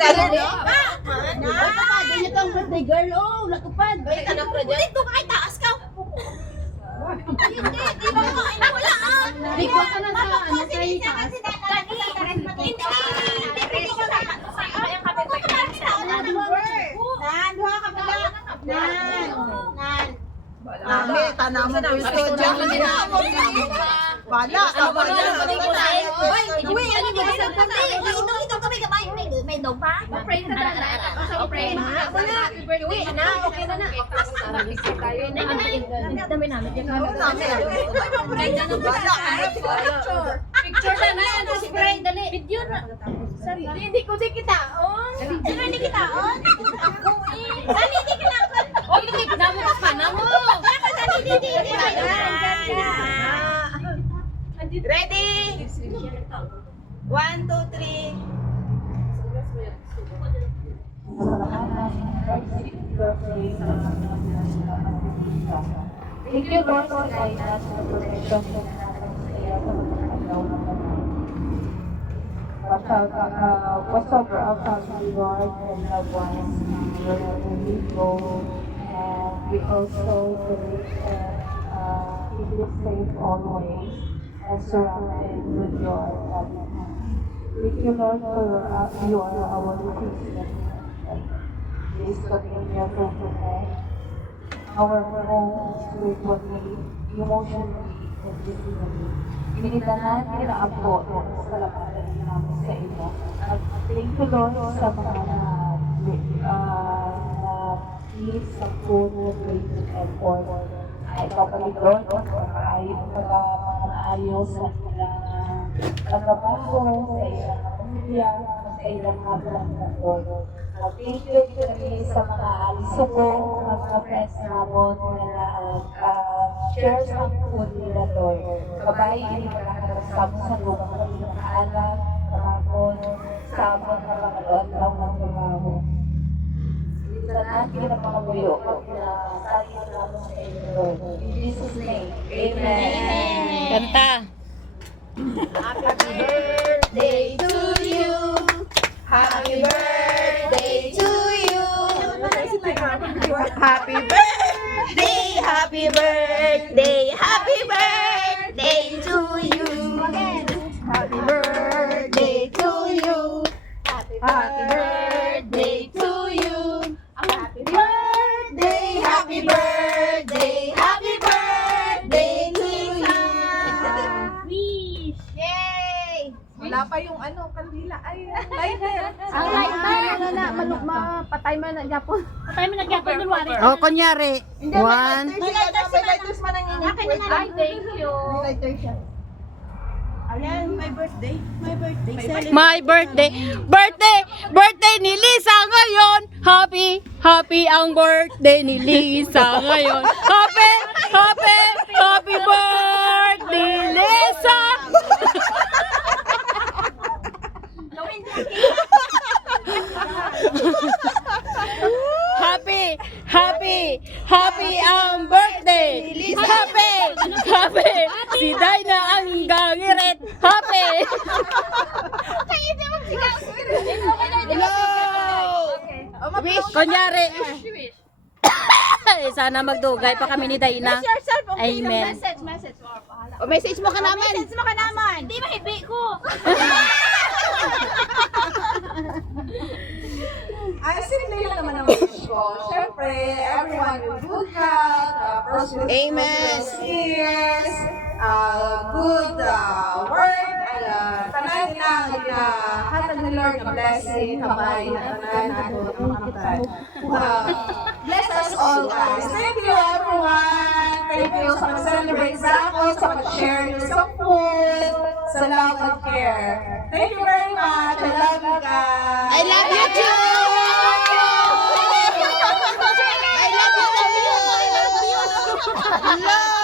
Hindi niya kang birthday girl, oh, lakupad. Ay, ka na project. Dito ka, taas ka. Hindi, di ba ko? Wala ah. Di ko ka na sa ano kay taas. Hindi ko sa ayang kape ko. Nan, duha ka pala. Nan. Lami, tanam mo gusto dyan. Wala, Ano ito kami kamay. May dog pa? Pray ka na. Pray. Happy birthday. Okay na na. Dami namin. Picture na na yan. Spray, dali. Video na. Hindi ko di kita. Sino hindi kita? Ako eh. Dali, hindi kita. Oy, na mo ka na mo. Dali. Ready? 1, 2, 3. Thank you, Lord, for guiding us and protection from watch over our family, Lord, and loved ones wherever we go. And we also believe that keep us safe always and surrounded with your loving hand. Thank you, Lord, for you are our peace. Please continue to protect our homes spiritually, emotionally, and physically. Initanan nila ang po sa lapatan namin sa iyo. At thank you, Lord, sa mga needs sa food, grace, and order. Ay, kapatid, Lord, pag-ayos sa ilang pagkabago, sa ilang pamilya, sa ilang mga plantas, Lord. Thank you kami sa mga suko, mga friends namin na share sa food nila, Lord. Kabay, hindi makakasama sa lupa kami nakaalam, kahapon, sabon na makaloon lang ng trabaho. Sa natin ang mga buyo, na tayo namin sa inyo, Lord. In Jesus' name, Amen. Kanta. Happy birthday to you. Happy birthday to you. Happy birthday, happy birthday, happy birthday to you. Happy birthday to you. Happy birthday to you. Happy birthday, happy birthday, happy birthday to you. Wish. Yay! Wala pa yung kandila. Ay, lighter. Ang lighter na mapatay man na gyapon. Patay man na gyapon dulwari. Oh, kunyari. One. May lighters man ang init. Ay, thank you. May lighter siya. Ayan, my birthday. My birthday. My birthday. Birthday ni Lisa ngayon. Happy ang birthday ni Lisa ngayon. Happy birthday, Lisa. Happy ang birthday. Happy. Si Dina ang gangirit. Happy. Wish. Kunyari. Sana magdugay pa kami ni Dina. Amen. Message mo ka naman. Message mo ka naman. Hindi mahibi ko. Ay, simple lang naman ang wish ko. Siyempre, everyone will good health, prosperous years, good work, tanan nila, hatag ni Lord na blessing, kamay, na tanan, nato, mga kapatid. Bless us all, guys. Thank you, everyone. Thank you sa pag-celebrate sa ako, sa pag-share nyo sa food, sa love and care. Thank you very much. I love you guys. I love you too. I love you. Hello.